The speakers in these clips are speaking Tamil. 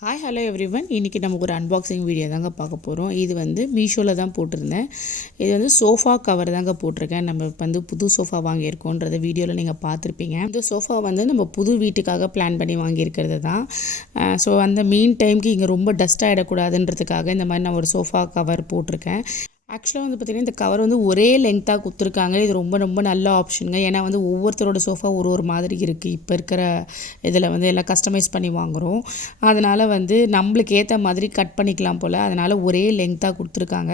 Hi hello everyone. இன்றைக்கி நமக்கு ஒரு அன்பாக்சிங் வீடியோ தாங்க பார்க்க போகிறோம். இது வந்து மீஷோவில் தான் போட்டிருந்தேன். இது வந்து சோஃபா கவர் தாங்க போட்டிருக்கேன். நம்ம வந்து புது சோஃபா வாங்கியிருக்கோன்றத வீடியோவில் நீங்கள் பார்த்துருப்பீங்க. இந்த சோஃபா வந்து நம்ம புது வீட்டுக்காக பிளான் பண்ணி வாங்கியிருக்கிறது தான். ஸோ அந்த மீன் டைமுக்கு இங்கே ரொம்ப டஸ்ட் ஆகிடக்கூடாதுன்றதுக்காக இந்த மாதிரி நான் ஒரு சோஃபா கவர் போட்டிருக்கேன். ஆக்சுவலாக வந்து பார்த்திங்கன்னா இந்த கவர் வந்து ஒரே லெங்க்த்தாக கொடுத்துருக்காங்க. இது ரொம்ப ரொம்ப நல்ல ஆப்ஷனுங்க. ஏன்னா வந்து ஒவ்வொருத்தரோட சோஃபா ஒரு மாதிரி இருக்குது. இப்போ இருக்கிற இதில் வந்து எல்லாம் கஸ்டமைஸ் பண்ணி வாங்குகிறோம். அதனால் வந்து நம்மளுக்கு ஏற்ற மாதிரி கட் பண்ணிக்கலாம் போல். அதனால் ஒரே லெங்க்த்தாக கொடுத்துருக்காங்க.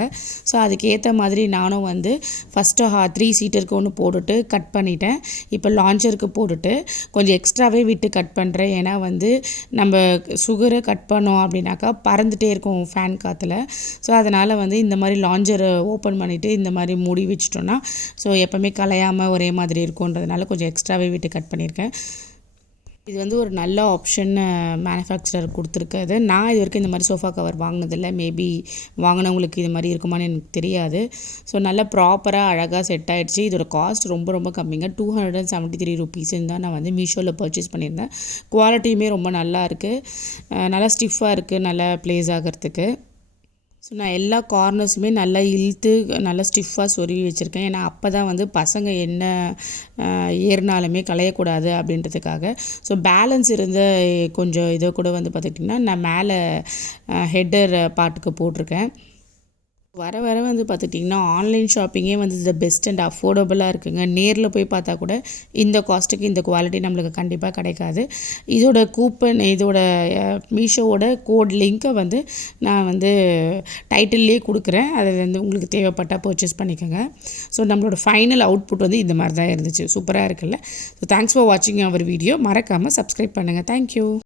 ஸோ அதுக்கேற்ற மாதிரி நானும் வந்து ஃபஸ்ட்டு 3 சீட்டருக்கு ஒன்று போட்டுட்டு கட் பண்ணிட்டேன். இப்போ லான்ச்சருக்கு போட்டுட்டு கொஞ்சம் எக்ஸ்ட்ராவே விட்டு கட் பண்ணுறேன். ஏன்னா வந்து நம்ம சுகரை கட் பண்ணோம் அப்படின்னாக்கா பறந்துகிட்டே இருக்கும் ஃபேன் காற்றுல. ஸோ அதனால் வந்து இந்த மாதிரி லான்ச்சர் ஓப்பன் பண்ணிவிட்டு இந்த மாதிரி மூடி வச்சிட்டோன்னா ஸோ எப்போவுமே கலையாமல் ஒரே மாதிரி இருக்குன்றதுனால கொஞ்சம் எக்ஸ்ட்ராவே விட்டு கட் பண்ணியிருக்கேன். இது வந்து ஒரு நல்ல ஆப்ஷன் மேனுஃபேக்சரர் கொடுத்துருக்குது. நான் இது வரைக்கும் இந்த மாதிரி சோஃபா கவர் வாங்கினதில்லை. மேபி வாங்கினவங்களுக்கு இது மாதிரி இருக்குமான்னு எனக்கு தெரியாது. ஸோ நல்லா ப்ராப்பராக அழகாக செட் ஆகிடுச்சு. இதோட காஸ்ட் ரொம்ப ரொம்ப கம்மிங்க. 273 ருபீஸ்ன்னு தான் நான் வந்து மீஷோவில் பர்ச்சேஸ் பண்ணியிருந்தேன். குவாலிட்டியுமே ரொம்ப நல்லா இருக்குது. நல்லா ஸ்டிஃபாக இருக்குது, நல்லா ப்ளேஸ் ஆகிறதுக்கு. ஸோ நான் எல்லா கார்னர்ஸுமே நல்லா இழுத்து நல்லா ஸ்டிஃபாக சொருவி வச்சுருக்கேன். ஏன்னா அப்போ தான் வந்து பசங்க என்ன ஏறினாலுமே களையக்கூடாது அப்படின்றதுக்காக. ஸோ பேலன்ஸ் இருந்த கொஞ்சம் இதை கூட வந்து பார்த்துக்கிட்டிங்கன்னா நான் மேலே ஹெட்டர் பார்ட்டுக்கு போட்டிருக்கேன். வர வர வந்து பார்த்துட்டிங்கன்னா ஆன்லைன் ஷாப்பிங்கே வந்து த பெஸ்ட் அண்ட் அஃபோர்டபுளாக இருக்குங்க. நேரில் போய் பார்த்தா கூட இந்த காஸ்ட்டுக்கு இந்த குவாலிட்டி நம்மளுக்கு கண்டிப்பாக கிடைக்காது. இதோட கூப்பன் இதோட மீஷோவோட கோட் லிங்க்கை வந்து நான் வந்து டைட்டில்லே கொடுக்குறேன். அதை வந்து உங்களுக்கு தேவைப்பட்டால் பர்ச்சேஸ் பண்ணிக்கோங்க. ஸோ நம்மளோட ஃபைனல் அவுட்புட் வந்து இந்த மாதிரி தான் இருந்துச்சு. சூப்பராக இருக்குல்ல. ஸோ தேங்க்ஸ் ஃபார் வாட்சிங் அவர் வீடியோ. மறக்காமல் சப்ஸ்கிரைப் பண்ணுங்கள். தேங்க்யூ.